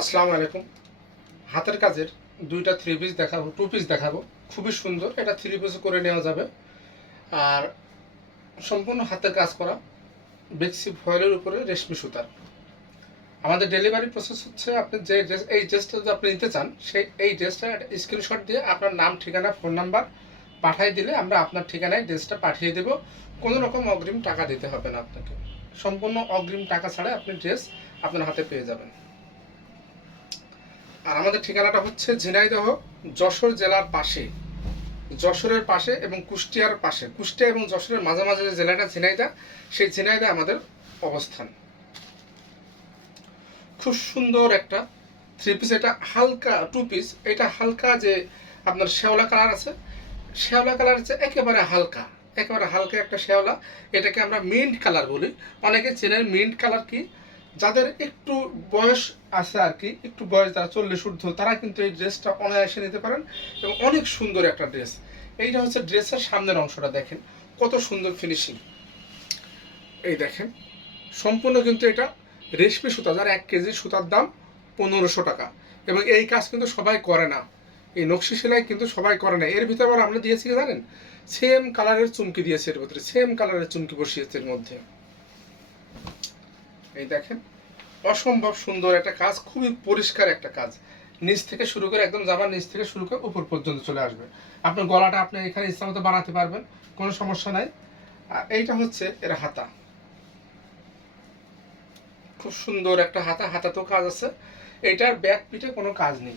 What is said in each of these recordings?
আসসালামু আলাইকুম। হাতের কাজের দুইটা থ্রি পিস দেখাবো টু পিস দেখাবো। খুবই সুন্দর, এটা থ্রি পিস করে নেওয়া যাবে। আর সম্পূর্ণ হাতের কাজ করা বেক্সি ফয়েলের উপরে রেশমি সুতার। আমাদের ডেলিভারি প্রসেস হচ্ছে আপনি যে ড্রেস, এই ড্রেসটা যদি আপনি নিতে চান, সেই, এই ড্রেসটা স্ক্রিনশট দিয়ে আপনার নাম, ঠিকানা ফোন নাম্বার পাঠিয়ে দিলে আমরা আপনার ঠিকানায় ড্রেসটা পাঠিয়ে দেব। কোনো রকম অগ্রিম টাকা দিতে হবে না আপনাকে। সম্পূর্ণ অগ্রিম টাকা ছাড়া আপনি ড্রেস আপনার হাতে পেয়ে যাবেন। আর আমাদের ঠিকানাটা হচ্ছে ঝিনাইদহ, যশোর জেলার পাশে। যশোরের পাশে এবং কুষ্টিয়ার পাশে। কুষ্টিয়া এবং যশোরের মাঝামাঝি যে জেলাটা ঝিনাইদা সেই ঝিনাইদা আমাদের অবস্থান। খুব সুন্দর একটা থ্রি পিস এটা হালকা টু পিস এটা হালকা যে আপনার শ্যাওলা কালার আছে, শ্যাওলা কালার হচ্ছে একেবারে হালকা একেবারে হালকা একটা শ্যাওলা। এটাকে আমরা মিন্ট কালার বলি। অনেকে চেনেন মিন্ট কালার কি? যাদের একটু বয়স আছে আর কি, একটু বয়স যারা চল্লিশ ঊর্ধ্ব, তারা কিন্তু এই ড্রেসটা অনায়াসে নিতে পারেন এবং অনেক সুন্দর একটা ড্রেস এইটা হচ্ছে ড্রেসের সামনের অংশটা দেখেন, কত সুন্দর ফিনিশিং এই দেখেন, সম্পূর্ণ কিন্তু এটা রেশমি সুতা, যার এক কেজি সুতার দাম পনেরোশো টাকা। এবং এই কাজ কিন্তু সবাই করে না। এই নকশি সেলাই কিন্তু সবাই করে না। এর ভিতরে আবার আমরা দিয়েছি কি জানেন? সেম কালারের চুমকি দিয়েছে এর ভিতরে সেম কালারের চুমকি বসিয়েছে এর মধ্যে। এই দেখেন অসম্ভব সুন্দর একটা কাজ, খুবই পরিষ্কার একটা কাজ। নিচ থেকে শুরু করে একদম জামার নিচ থেকে শুরু করে উপর পর্যন্ত চলে আসবে। আপনার গলাটা আপনি এখানে ইচ্ছা মতো বানাতে পারবেন, কোনো সমস্যা নাই। আর এইটা হচ্ছে এর হাতা। খুব সুন্দর একটা হাতা, হাতাতেও কাজ আছে। এইটার ব্যাক পিঠে কোনো কাজ নেই।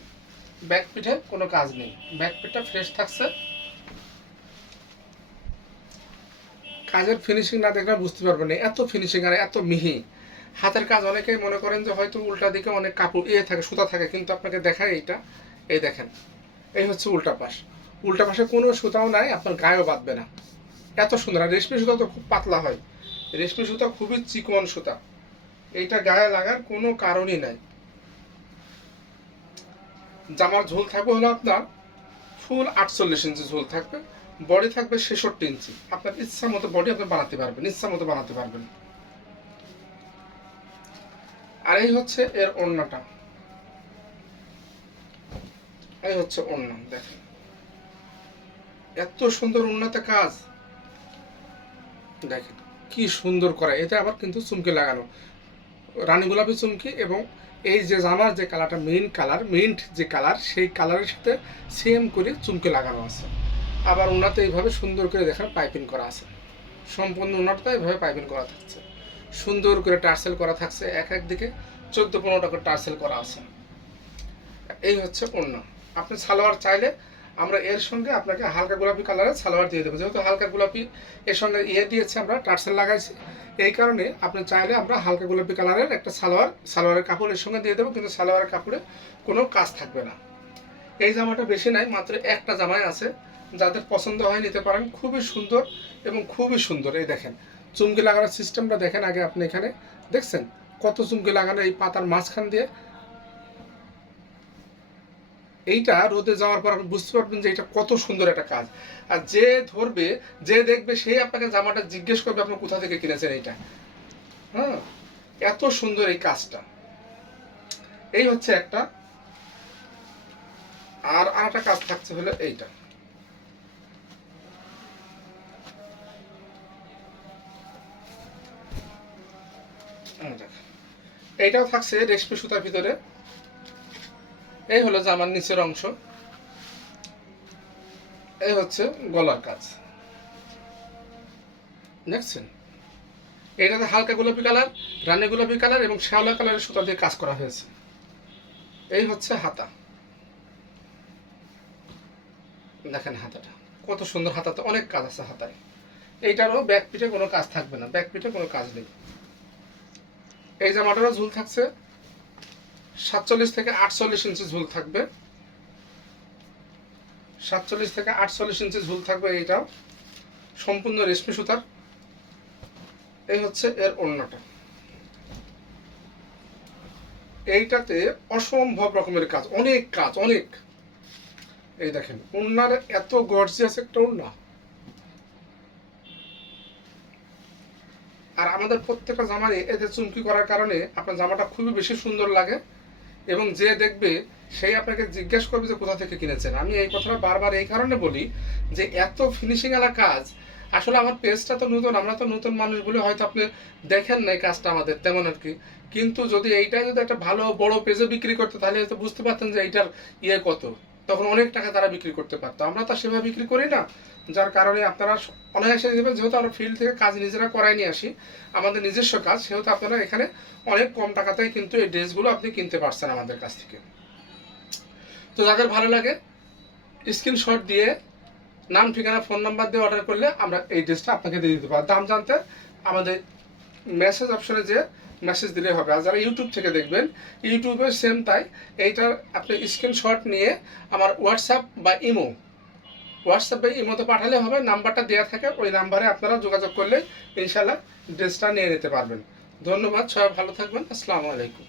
ব্যাক পিঠে কোনো কাজ নেই। ব্যাক পিঠটা ফ্রেশ থাকছে। কাজের ফিনিশিং না দেখলে বুঝতে পারবেন না। এত ফিনিশিং আর এত মিহি। হাতের কাজ অনেকেই মনে করেন যে হয়তো উল্টা দিকে অনেক কাপড় ইয়ে থাকে, সুতা থাকে, কিন্তু আপনাকে দেখায় এইটা। এই দেখেন, এই হচ্ছে উল্টা পাশ। উল্টা পাশে কোনো সুতাও নাই, আপনার গায়েও বাঁধবে না। এত সুন্দর, আর রেশমি সুতা তো খুব পাতলা হয়। রেশমি সুতা খুবই চিকন সুতা। এইটা গায়ে লাগার কোনো কারণই নাই। জামার ঝোল থাকবে হলো আপনার ফুল আটচল্লিশ ইঞ্চি ঝোল থাকবে, বডি থাকবে ছেষট্টি ইঞ্চি। আপনার ইচ্ছা মতো বডি আপনি বানাতে পারবেন, ইচ্ছা মতো বানাতে পারবেন। আর এই হচ্ছে এর ওড়নাটা। এই হচ্ছে ওড়না, দেখেন। এত সুন্দর ওড়নাতে কাজ। দেখেন, কি সুন্দর করা। এটা আবার কিন্তু চুমকি লাগানো। রানী গোলাপি চুমকি এবং এই যে জামার যে কালারটা মেইন কালার মিন্ট যে কালার, সেই কালারের সাথে সেম করে চুমকি লাগানো আছে। আবার ওনাতে এইভাবে সুন্দর করে দেখেন পাইপিং করা আছে। সম্পূর্ণ ওনারটা এইভাবে পাইপিং করা থাকছে। সুন্দর করে টার্সেল করা থাকছে, এক এক দিকে চোদ্দ পনেরোটা করে টার্সেল করা আছে। এই হচ্ছে পণ্য। আপনি সালোয়ার চাইলে আমরা এর সঙ্গে আপনাকে হালকা গোলাপি কালারের সালোয়ার দিয়ে দেবো। যেহেতু হালকা গোলাপি, এর সঙ্গে ইয়ে দিয়েছে আমরা, টার্সেল লাগাইছি। এই কারণে আপনি চাইলে আমরা হালকা গোলাপি কালারের একটা সালোয়ার, সালোয়ারের কাপড় এর সঙ্গে দিয়ে দেবো, কিন্তু সালোয়ারের কাপড়ে কোনো কাজ থাকবে না। এই জামাটা বেশি নাই, মাত্র একটা জামাই আছে। যাদের পছন্দ হয় নিতে পারেন। খুবই সুন্দর এবং খুবই সুন্দর, এই দেখেন। চুমকি লাগানোর সিস্টেমটা দেখেন আগে আপনি এখানে দেখছেন? কত চুমকি লাগানো এই পাতার মাঝখান দিয়ে? এইটা রোদে যাওয়ার পর আপনি বুঝতে পারবেন যে এটা কত সুন্দর একটা কাজ। আর যে ধরবে, যে দেখবে সেই আপনাকে জামাটা জিজ্ঞেস করবে, আপনি কোথা থেকে কিনেছেন এইটা? হ্যাঁ এত সুন্দর এই কাজটা। এই হচ্ছে একটা। আর আরেকটা কাজ থাকছে হলো এইটা। এইটাও থাকছে রেশমি সুতার ভিতরে। এই হলো জামার নিচের অংশ। এই হচ্ছে গলার কাজ। দেখছেন? এটাতে হালকা গোলাপি কালার, রানী গোলাপি কালার এবং শ্যাওলা কালারের সুতা দিয়ে কাজ করা হয়েছে। এই হচ্ছে হাতা। দেখেন হাতাটা। কত সুন্দর হাতাতে অনেক কাজ আছে হাতায়। এইটারও ব্যাক পিঠে কোনো কাজ থাকবে না। ব্যাক পিঠে কোনো কাজ নেই। এই জামাটারও ঝুল থাকছে, সাতচল্লিশ থেকে আটচল্লিশ ইঞ্চি ঝুল থাকবে। সাতচল্লিশ থেকে আটচল্লিশ ইঞ্চি ঝুল থাকবে এইটাও, সম্পূর্ণ রেশমি সুতার। এই হচ্ছে এর অন্যটা এইটাতে অসম্ভব রকমের কাজ, অনেক কাজ, অনেক। এই দেখেন ওনার এত গর্জিয়াস একটা ওড়না। আর আমাদের প্রত্যেকটা জামারই এতে চুমকি করার কারণে আপনার জামাটা খুবই বেশি সুন্দর লাগে। এবং যে দেখবে, সেই আপনাকে জিজ্ঞেস করবে যে কোথা থেকে কিনেছেন। আমি এই কথাটা বারবার এই কারণে বলি যে এত ফিনিশিং আলা কাজ, আসলে আমার পেজটা তো নতুন, আমরা তো নতুন মানুষ বলে হয়তো আপনি দেখেন নাই কাজটা আমাদের, তেমন আর কি। কিন্তু যদি এইটা যদি একটা ভালো বড় পেজে বিক্রি করতে, তাহলে হয়তো বুঝতে পারতেন যে এইটার ইয়ে কত। তখন অনেক টাকা তারা বিক্রি করতে পারতো। আমরা তো সেভাবে বিক্রি করি না। যার কারণে আপনারা অনায়াসে দেবেন। যেহেতু আমরা ফিল্ড থেকে কাজ নিজেরা করাই নিয়ে আসি, আমাদের নিজস্ব কাজ, সেহেতু আপনারা এখানে অনেক কম টাকাতেই কিন্তু এই ড্রেসগুলো আপনি কিনতে পারছেন আমাদের কাছ থেকে। তো যাদের ভালো লাগে স্ক্রিনশট দিয়ে নাম, ঠিকানা ফোন নাম্বার দিয়ে অর্ডার করলে আমরা এই ড্রেসটা আপনাকে দিয়ে দিতে পারব। দাম জানতে আমাদের মেসেজ অপশনে যে মেসেজ দিলে হবে। আর যারা ইউটিউব থেকে দেখবেন ইউটিউবে সেম তাই। এইটার আপনি স্ক্রিনশট নিয়ে আমার হোয়াটসঅ্যাপ বা ইমো হোয়াটসঅ্যাপে ইমোতে পাঠালে হবে। নাম্বারটা দেওয়া থাকে, ওই নাম্বারে আপনারা যোগাযোগ করলে ইনশাল্লাহ ড্রেসটা নিয়ে নিতে পারবেন। ধন্যবাদ, সবাই ভালো থাকবেন। আসসালামু আলাইকুম।